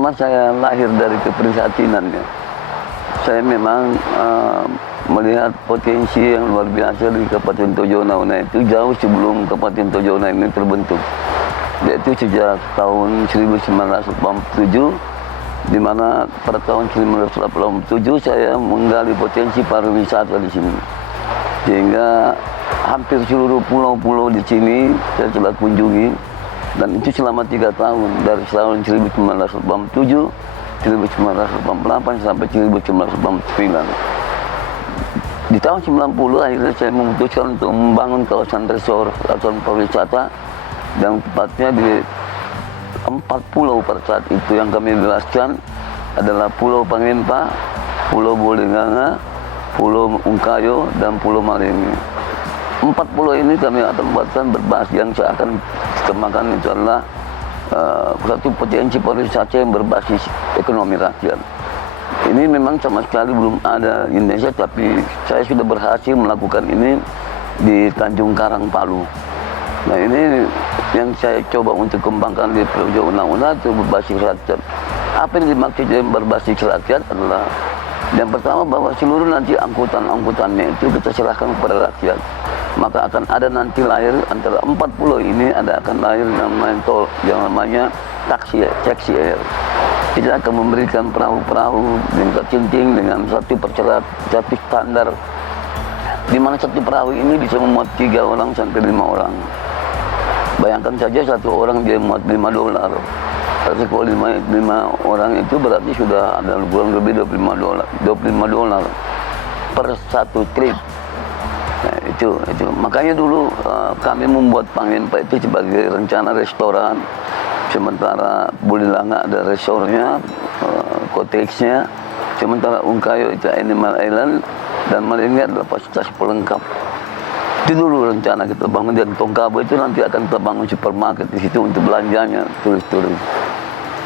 pertama saya lahir dari keprihatinan ya. Saya memang melihat potensi yang luar biasa di Kabupaten Tojo Una itu jauh sebelum Kabupaten Tojo Una ini terbentuk. Yaitu sejak tahun 1987, di mana pada tahun 1987 saya menggali potensi pariwisata di sini. Sehingga hampir seluruh pulau-pulau di sini saya telah kunjungi, dan itu selama 3 tahun, dari tahun 1987, 1988 sampai 1989. Di tahun 90 akhirnya saya memutuskan untuk membangun kawasan resort atau pariwisata, dan tepatnya di 4 pulau pada saat itu yang kami jelaskan adalah Pulau Pangempa, Pulau Bolinganga, Pulau Ungkayo, dan Pulau Malengi. 4 pulau ini kami akan buatkan berbasis yang saya akan kembangkan itu adalah satu potensi pariwisata yang berbasis ekonomi rakyat. Ini memang sama sekali belum ada di Indonesia, tapi saya sudah berhasil melakukan ini di Tanjung Karang, Palu. Nah, ini yang saya coba untuk kembangkan di Pulau Una itu berbasis rakyat. Apa yang dimaksud dengan berbasis rakyat adalah yang pertama bahwa seluruh nanti angkutannya itu kita serahkan kepada rakyat. Maka akan ada nanti lahir antara 4 pulau ini akan lahir yang namanya taksi air. Kita akan memberikan perahu-perahu dengan kecinting dengan satu standar, di mana satu perahu ini bisa memuat 3 orang sampai 5 orang. Bayangkan saja satu orang dia muat $5. Tapi kalau 5 orang itu berarti sudah ada kurang lebih $25 per satu trip. Nah, itu. Makanya dulu kami membuat Pangempa itu sebagai rencana restoran. Sementara Bolinganga ada resortnya, cottage-nya. Sementara Ungkayo itu Animal Island, dan Malengi adalah fasilitas pelengkap. Itu dulu rencana kita bangun, dan Tongkabo itu nanti akan kita bangun supermarket di situ untuk belanjanya turis-turis.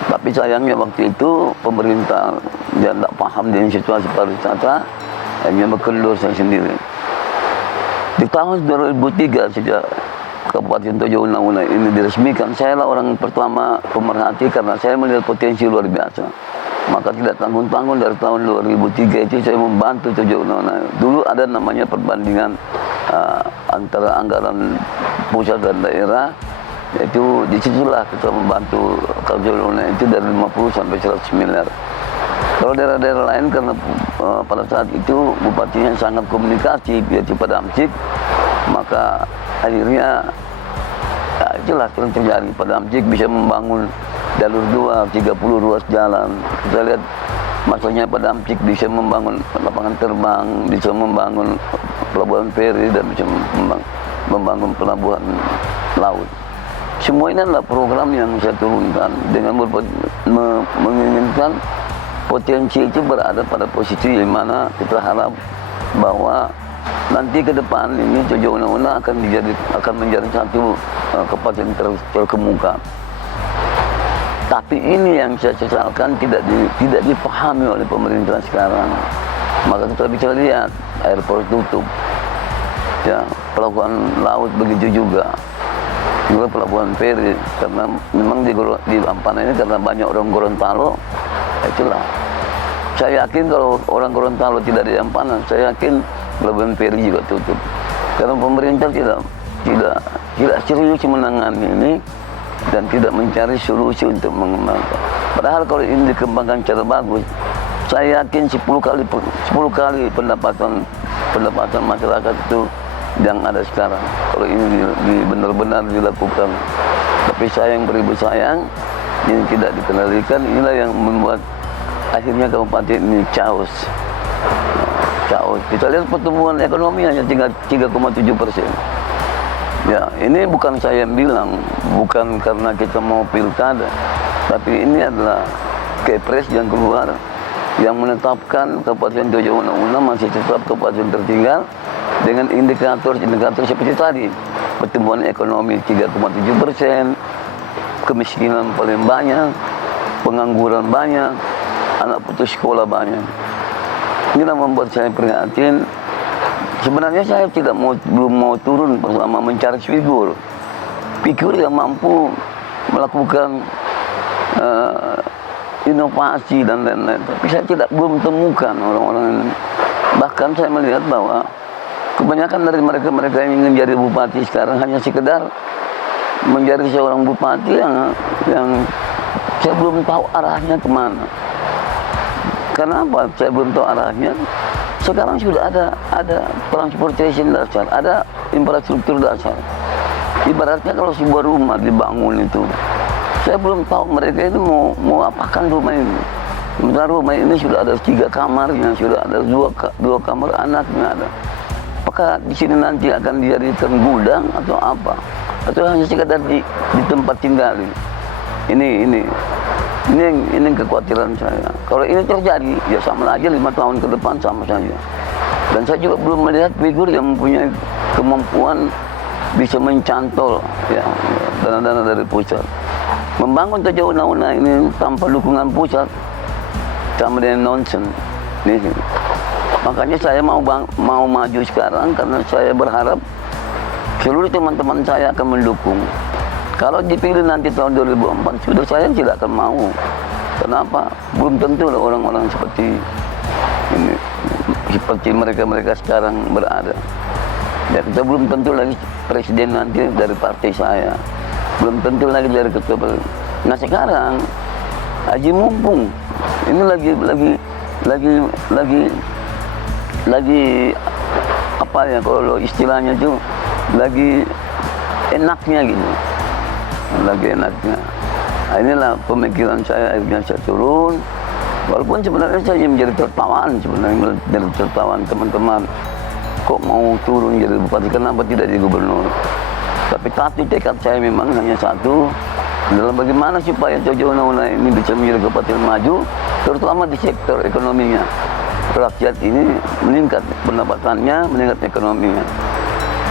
Tapi sayangnya waktu itu pemerintah dia tidak paham dengan situasi pariwisata, hanya berkelur saya sendiri. Di tahun 2003 sejak Kabupaten Tojo Una ini diresmikan, saya lah orang pertama pemerhati karena saya melihat potensi luar biasa. Maka tidak tanggung-tanggung dari tahun 2003 itu saya membantu Tojo Una. Dulu ada namanya perbandingan antara anggaran pusat dan daerah, yaitu disitulah kita membantu Tojo Una itu dari 50 sampai 100 miliar. Kalau daerah-daerah lain karena pada saat itu bupatinya sangat komunikasi, yaitu Padamsik, maka akhirnya ya itulah yang terjadi. Padamsik bisa membangun jalur 2, 30 ruas jalan. Kita lihat masanya Padamsik bisa membangun lapangan terbang, bisa membangun pelabuhan feri, dan bisa membangun pelabuhan laut. Semua ini adalah program yang saya turunkan dengan menginginkan potensi itu berada pada posisi di mana kita harap bahwa nanti ke depan ini Tojo Una akan menjadi satu kabupaten terkemuka. Tapi ini yang saya sesalkan tidak dipahami oleh pemerintah sekarang. Maka kita bisa lihat airport tutup, ya, pelabuhan laut begitu juga pelabuhan feri, karena memang di Ampana ini karena banyak orang Gorontalo. Itulah. Saya yakin kalau orang Gorontalo tidak di Ampana, saya yakin pelabuhan feri juga tutup. Karena pemerintah tidak serius menangani ini dan tidak mencari solusi untuk mengembangkan. Padahal kalau ini dikembangkan secara bagus, saya yakin 10 kali pendapatan masyarakat itu yang ada sekarang. Kalau ini benar-benar dilakukan. Tapi sayang beribu sayang, ini tidak dikendalikan. Inilah yang membuat akhirnya kabupaten ini chaos. Kita lihat pertumbuhan ekonomi hanya 3,7%. Ya, ini bukan saya yang bilang, bukan karena kita mau pilkada, tapi ini adalah Kepres yang keluar yang menetapkan Kabupaten Tojo Una masih tetap kabupaten tertinggal dengan indikator seperti tadi. Pertumbuhan ekonomi 3,7%, kemiskinan paling banyak, pengangguran banyak, anak putus sekolah banyak. Inilah membuat saya prihatin. Sebenarnya saya belum mau turun bersama mencari figur yang mampu melakukan inovasi dan lain-lain. Tapi saya belum temukan orang-orang ini. Bahkan saya melihat bahwa kebanyakan dari mereka-mereka yang ingin jadi bupati sekarang hanya sekedar menjadi seorang bupati yang saya belum tahu arahnya kemana. Kenapa saya belum tahu arahnya? Sekarang sudah ada transportation dasar, ada infrastruktur dasar. Ibaratnya kalau sebuah rumah dibangun itu, saya belum tahu mereka itu mau apakan rumah ini. Sementara rumah ini sudah ada 3 kamarnya, sudah ada dua kamar anaknya ada. Apakah di sini nanti akan dijadikan gudang atau apa? Atau hanya sekadar di tempat tinggal? Ini kekhawatiran saya. Kalau ini terjadi, ya sama aja 5 tahun ke depan sama saja. Dan saya juga belum melihat figur yang mempunyai kemampuan bisa mencantol ya dana-dana dari pusat. Membangun Tojo Una-Una ini tanpa dukungan pusat sama dengan nonsen. Makanya saya mau maju sekarang karena saya berharap seluruh teman-teman saya akan mendukung. Kalau dipilih nanti tahun 2004 sudah saya tidak akan mau. Kenapa? Belum tentu lah orang-orang seperti ini, seperti mereka sekarang berada. Ya kita belum tentu lagi presiden nanti dari partai saya, belum tentu lagi dari ketua. Nah sekarang Haji Mumpung ini lagi apa ya kalau istilahnya itu lagi enaknya gitu, lagi enaknya. Nah, inilah pemikiran saya, akhirnya saya turun. Walaupun sebenarnya saya menjadi tertawan, teman-teman. Kok mau turun jadi bupati, kenapa tidak jadi gubernur? Tapi tekad saya memang hanya satu, dalam bagaimana supaya Tojo Una-Una ini bisa menjadi kabupaten maju, terutama di sektor ekonominya. Rakyat ini meningkat pendapatannya, meningkat ekonominya.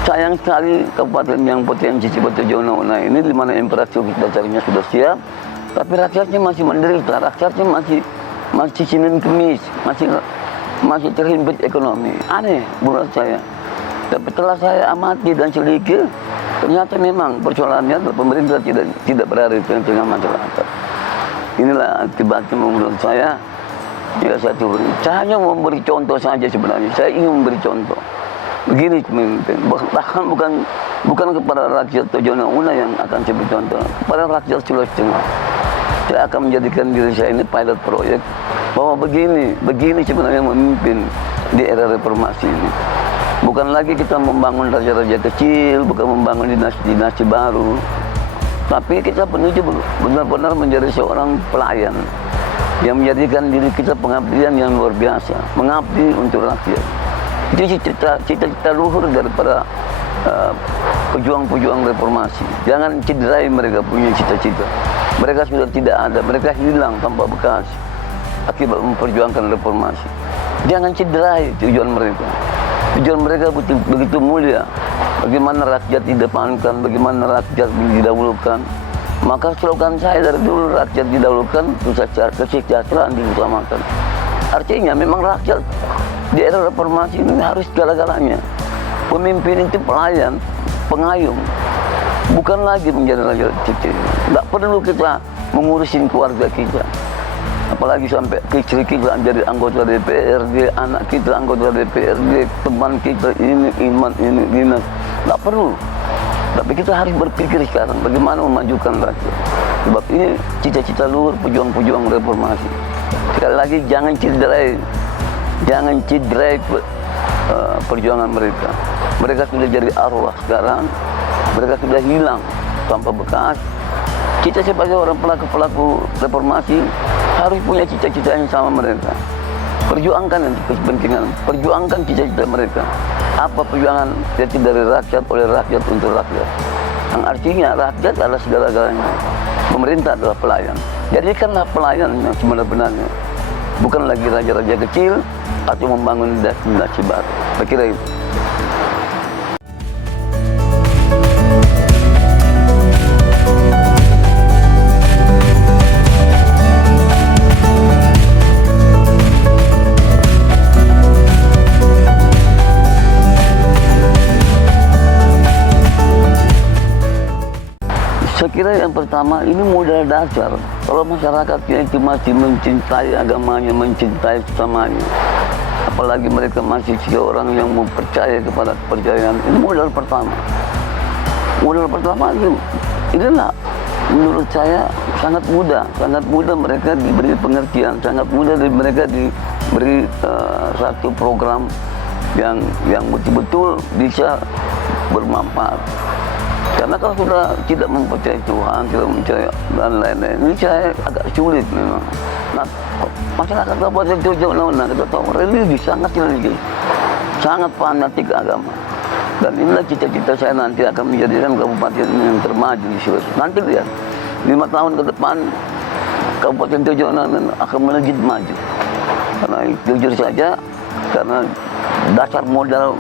Sayang sekali kabupaten yang potensi seperti Tojo Una-Una ini, di mana infrastruktur dasarnya sudah siap, tapi rakyatnya masih menderita, rakyatnya masih Senin Kemis, masih terhimpit ekonomi. Aneh menurut saya. Tapi setelah saya amati dan selidiki, ternyata memang persoalannya pemerintah tidak berada di tengah-tengah masyarakat. Inilah akibatnya menurut saya. Ya saya turun. Saya hanya memberi contoh saja sebenarnya. Saya ingin memberi contoh. Begini pemimpin. Bahkan bukan kepada rakyat Tojo Una-Una yang akan saya beri contoh. Kepada rakyat Sulawesi Tengah. Saya akan menjadikan diri saya ini pilot proyek. Bahwa begini sebenarnya memimpin di era reformasi ini. Bukan lagi kita membangun raja-raja kecil, bukan membangun dinasti baru. Tapi kita menuju benar-benar menjadi seorang pelayan. Yang menjadikan diri kita pengabdian yang luar biasa. Mengabdi untuk rakyat. Itu cita-cita luhur daripada pejuang-pejuang reformasi. Jangan cederai mereka punya cita-cita. Mereka sudah tidak ada, mereka hilang tanpa bekas akibat memperjuangkan reformasi. Jangan cederai tujuan mereka. Tujuan mereka begitu mulia. Bagaimana rakyat didepankan, bagaimana rakyat didahulukan. Maka slogan saya dari dulu, rakyat didahulukan, kesejahteraan diutamakan. Artinya memang rakyat di era reformasi ini harus segala-galanya. Pemimpin itu pelayan, pengayom. Bukan lagi menjadi raja kecil. Tidak perlu kita mengurusin keluarga kita. Apalagi sampai istri kita jadi anggota DPRD, anak kita anggota DPRD, teman kita ini, iman ini, tidak perlu. Tapi kita harus berpikir sekarang bagaimana memajukan rakyat. Sebab ini cita-cita luhur pejuang-pejuang reformasi. Sekali lagi jangan cederai perjuangan mereka. Mereka sudah jadi arwah sekarang. Mereka sudah hilang tanpa bekas. Kita sebagai orang pelaku reformasi harus punya cita-cita yang sama mereka. Perjuangkan yang kepentingan, perjuangkan cita-cita mereka. Apa perjuangan jati dari rakyat, oleh rakyat, untuk rakyat. Yang artinya rakyat adalah segala-galanya. Pemerintah adalah pelayan. Jadikanlah pelayan yang sebenarnya. Bukan lagi raja-raja kecil atau membangun dinasti baru. Saya kira itu. Saya kira yang pertama ini modal dasar. Kalau masyarakatnya itu masih mencintai agamanya, mencintai sesamanya, apalagi mereka masih seorang yang mempercaya kepada kepercayaan, ini modal pertama. Modal pertama itu, inilah menurut saya sangat mudah mereka diberi pengertian, sangat mudah mereka diberi satu program yang betul-betul bisa bermanfaat. Karena kalau sudah tidak mempercayai Tuhan, tidak mempercayai dan lain-lain, ini saya agak sulit memang. Nah, masyarakat Kabupaten Tojo Unauna kita tahu religi, sangat religi, sangat fanatik agama. Dan inilah cita-cita saya nanti akan menjadikan kabupaten yang termaju di Sulawesi. Nanti lihat, 5 tahun ke depan Kabupaten Tojo Unauna akan melejit maju. Karena jujur saja, karena dasar modal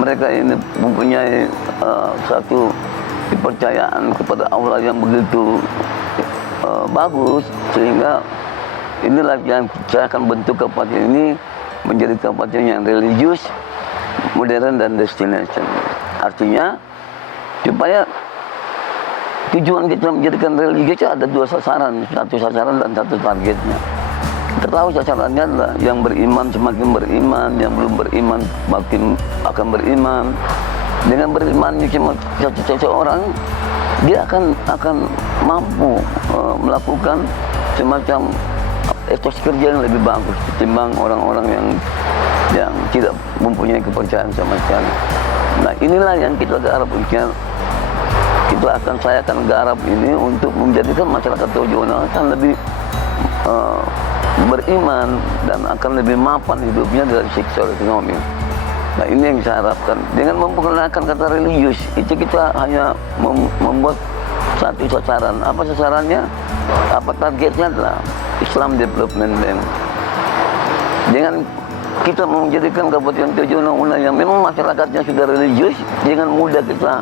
mereka ini mempunyai satu kepercayaan kepada Allah yang begitu bagus, sehingga inilah yang saya akan bentuk kabupaten ini menjadi kabupaten yang religius, modern dan destination. Artinya supaya tujuan kita menjadikan religius ada 2 sasaran, satu sasaran dan satu targetnya. Kita tahu sasarannya adalah yang beriman semakin beriman, yang belum beriman makin akan beriman. Dengan beriman seseorang, dia akan mampu melakukan semacam etos kerja yang lebih bagus ketimbang orang-orang yang tidak mempunyai kepercayaan sama sekali. Nah, inilah yang kita garap, saya akan garap ini untuk menjadikan masyarakat Tojo Unauna akan lebih beriman dan akan lebih mapan hidupnya dari sektor ekonomi. Nah, ini yang saya harapkan. Dengan memperkenalkan kata religius, itu kita hanya membuat satu sasaran. Apa sasarannya? Apa targetnya adalah Islam Development Bank. Dengan kita menjadikan Kabupaten Tojo Unauna yang memang masyarakatnya sudah religius, dengan mudah kita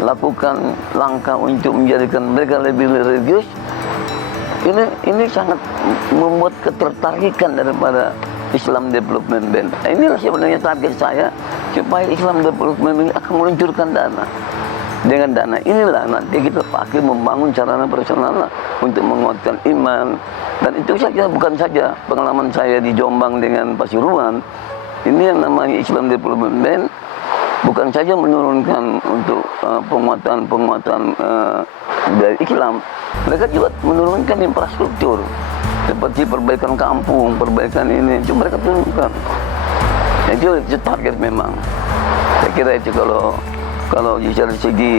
lakukan langkah untuk menjadikan mereka lebih religius. Ini sangat membuat ketertarikan daripada Islam Development Bank. Nah, inilah sebenarnya target saya, supaya Islam Development Bank akan meluncurkan dana. Dengan dana inilah nanti kita pakai membangun sarana personal untuk menguatkan iman. Dan itu saja, bukan saja pengalaman saya di Jombang dengan Pasuruan. Ini yang namanya Islam Development Bank bukan saja menurunkan untuk penguatan dari Islam, mereka juga menurunkan infrastruktur seperti perbaikan kampung, perbaikan ini, itu mereka turunkan. Itu target memang. Saya kira itu kalau dari segi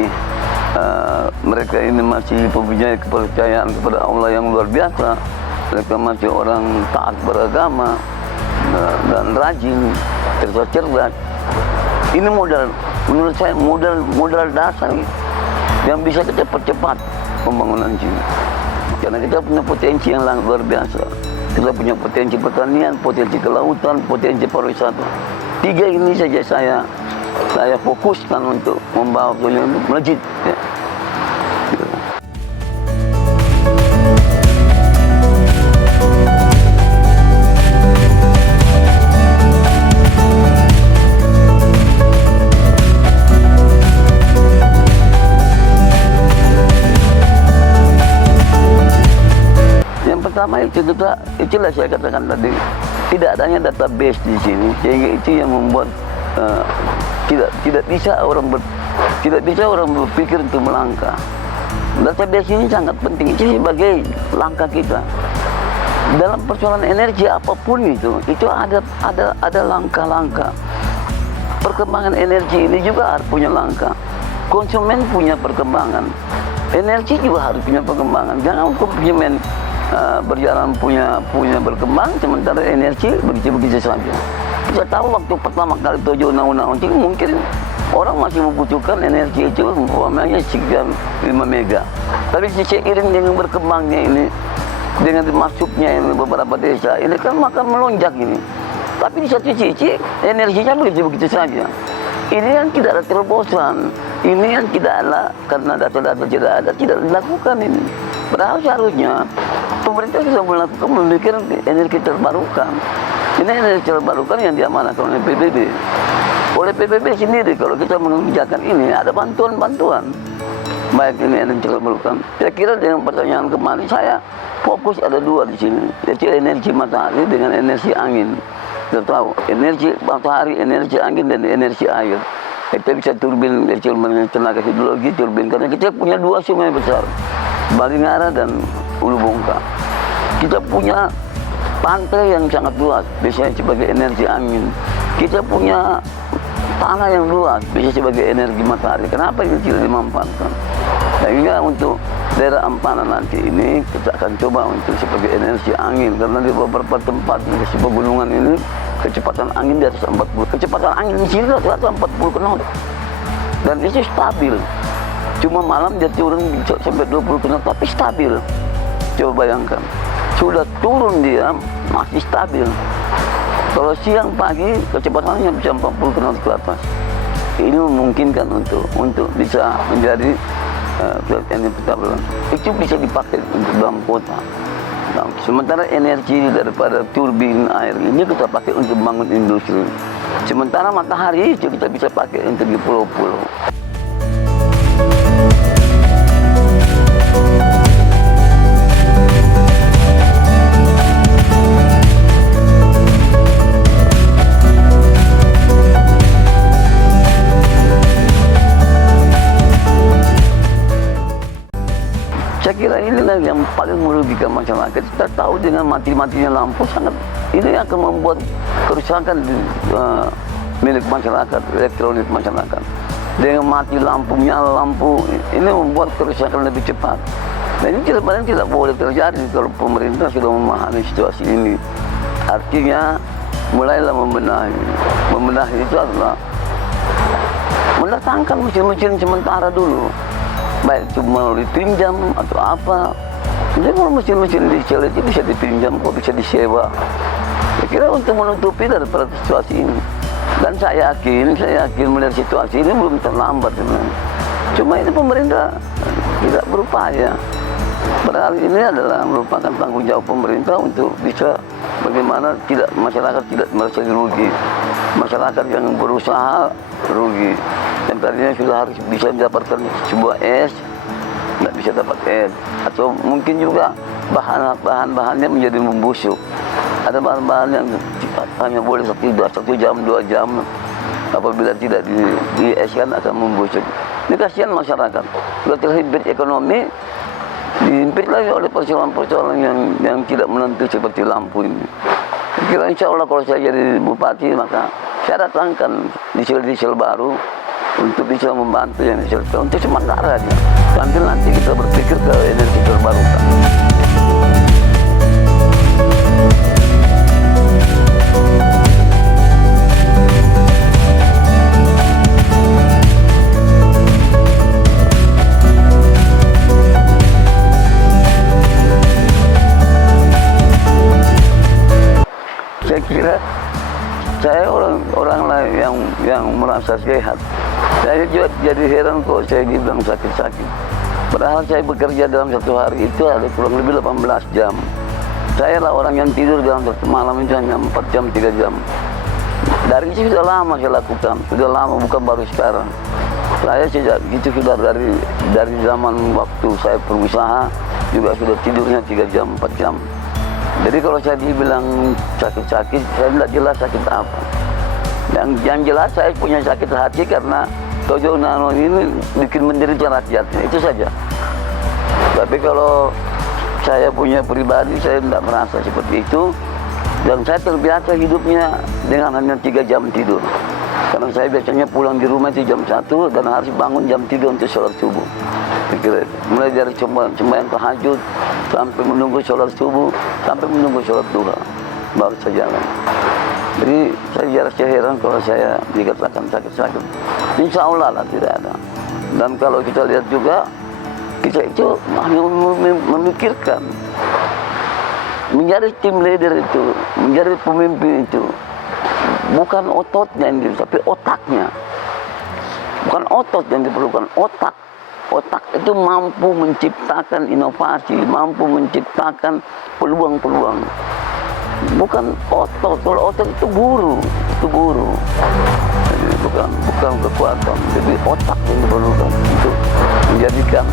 mereka ini masih mempunyai kepercayaan kepada Allah yang luar biasa, mereka masih orang taat beragama dan rajin, cerdas. Ini modal, menurut saya modal dasar yang bisa kita percepat pembangunan sini. Karena kita punya potensi yang luar biasa. Kita punya potensi pertanian, potensi kelautan, potensi pariwisata. 3 ini saja saya fokuskan untuk membawa melejit. Ya. Pertama itulah saya katakan tadi, tidak adanya database di sini, sehingga itu yang membuat tidak bisa orang berpikir untuk melangkah. Database ini sangat penting, itu sebagai langkah kita dalam persoalan energi apapun itu ada langkah-langkah. Perkembangan energi ini juga harus punya langkah. Konsumen punya perkembangan, energi juga harus punya perkembangan. Jangan konsumen berjalan punya berkembang, sementara energi begitu saja. Kita tahu waktu pertama kali Tojo Unauna mungkin orang masih membutuhkan energi itu umpamanya sekitar 5 mega. Tapi seiring dengan berkembangnya ini, dengan masuknya ini beberapa desa, ini kan maka melonjak ini. Tapi di satu sisi energinya begitu saja. Ini yang tidak ada terobosan, ini yang tidak ada karena data-data tidak dilakukan ini. Padahal seharusnya pemerintah sudah melakukan memikir energi terbarukan. Ini energi terbarukan yang diamanahkan oleh PBB. Oleh PBB sendiri, kalau kita mengerjakan ini ada bantuan-bantuan. baik ini energi terbarukan. Saya kira dengan pertanyaan kemarin saya fokus ada dua di sini, yaitu energi matahari dengan energi angin. Kita tahu energi matahari, energi angin dan energi air. Kita bisa turbin dengan tenaga hidrologi, turbin karena kita punya dua sungai besar, Balingara dan Ulu Bongka. Kita punya pantai yang sangat luas, biasanya sebagai energi angin. Kita punya tanah yang luas, bisa sebagai energi matahari. Kenapa ini tidak dimanfaatkan? Sehingga untuk daerah Ampana nanti ini kita akan coba untuk sebagai energi angin, karena di beberapa tempat di pegunungan ini kecepatan angin di atas 40. Kecepatan angin di sini rata-rata 40 knot dan itu stabil. Cuma malam dia turun bisa sampai 20 knot tapi stabil. Coba bayangkan, sudah turun dia masih stabil. Kalau siang pagi kecepatannya bisa 40 knot ke atas. Ini memungkinkan untuk bisa menjadi energi terbarukan. Itu bisa dipakai untuk dalam kota. Nah, sementara energi daripada turbin air ini kita pakai untuk membangun industri. Sementara matahari itu kita bisa pakai untuk di pulau-pulau. Saya kira inilah yang paling merugikan masyarakat. Kita tahu dengan mati-matinya lampu sangat ini akan membuat kerusakan di milik masyarakat, elektronik masyarakat. Dengan mati lampu, nyala lampu, ini membuat kerusakan lebih cepat. Dan ini tidak boleh terjadi kalau pemerintah sudah memahami situasi ini. Artinya mulailah membenahi. Membenahi itu adalah mendatangkan mesin-mesin sementara dulu. Baik itu melalui pinjam atau apa. Jadi kalau mesin-mesin diesel itu bisa dipinjam, kok bisa disewa. Saya kira untuk menutupi daripada situasi ini. Dan saya yakin melihat situasi ini belum terlambat sebenarnya. Cuma ini pemerintah tidak berupaya. Padahal ini adalah merupakan tanggung jawab pemerintah untuk bisa bagaimana masyarakat tidak merasa rugi. Masyarakat yang berusaha rugi. Yang tadinya sudah harus bisa mendapatkan sebuah es, tidak bisa dapat es. Atau mungkin juga bahan-bahannya menjadi membusuk. Ada bahan-bahan yang hanya boleh 1 jam, 2 jam. Apabila tidak dieskan akan membusuk. Ini kasihan masyarakat. Sudah terhimpit ekonomi, dihimpit lagi oleh persoalan-persoalan yang tidak menentu seperti lampu ini. Kira insya Allah kalau saya jadi bupati maka saya datangkan diesel-diesel baru untuk bisa membantu yang diesel untuk sementara aja. Nanti kita berpikir ke energi terbarukan. Saya kira saya orang lain yang merasa sehat. Saya juga jadi heran kok saya dibilang sakit-sakit. Padahal saya bekerja dalam satu hari itu ada kurang lebih 18 jam. Saya lah orang yang tidur dalam satu malam itu hanya 4 jam, 3 jam. Dari itu sudah lama saya lakukan, sudah lama bukan baru sekarang. Saya sejak itu sudah dari zaman waktu saya berusaha juga sudah tidurnya 3 jam, 4 jam. Jadi kalau saya dibilang sakit-sakit, saya tidak jelas sakit apa. Yang jelas saya punya sakit hati karena Tojo Nano ini bikin menderita rakyatnya, itu saja. Tapi kalau saya punya pribadi, saya tidak merasa seperti itu. Dan saya terbiasa hidupnya dengan hanya 3 jam tidur. Karena saya biasanya pulang di rumah itu jam 1 dan harus bangun jam 3 untuk sholat subuh. Mulai dari sembahyang tahajud sampai menunggu sholat subuh, sampai menunggu sholat duha, baru saya jalan. Jadi saya rasa heran kalau saya dikatakan sakit-sakit. Insya Allah lah tidak ada. Dan kalau kita lihat juga, kita itu hanya memikirkan. Menjadi tim leader itu, menjadi pemimpin itu, bukan ototnya yang diperlukan, tapi otaknya. Bukan otot yang diperlukan, otak. Otak itu mampu menciptakan inovasi, mampu menciptakan peluang-peluang. Bukan otot, kalau otot itu buru. Jadi bukan kekuatan, tapi otak yang diperlukan untuk menjadikan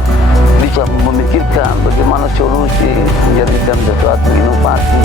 bisa memikirkan bagaimana solusi, menjadikan sesuatu inovasi,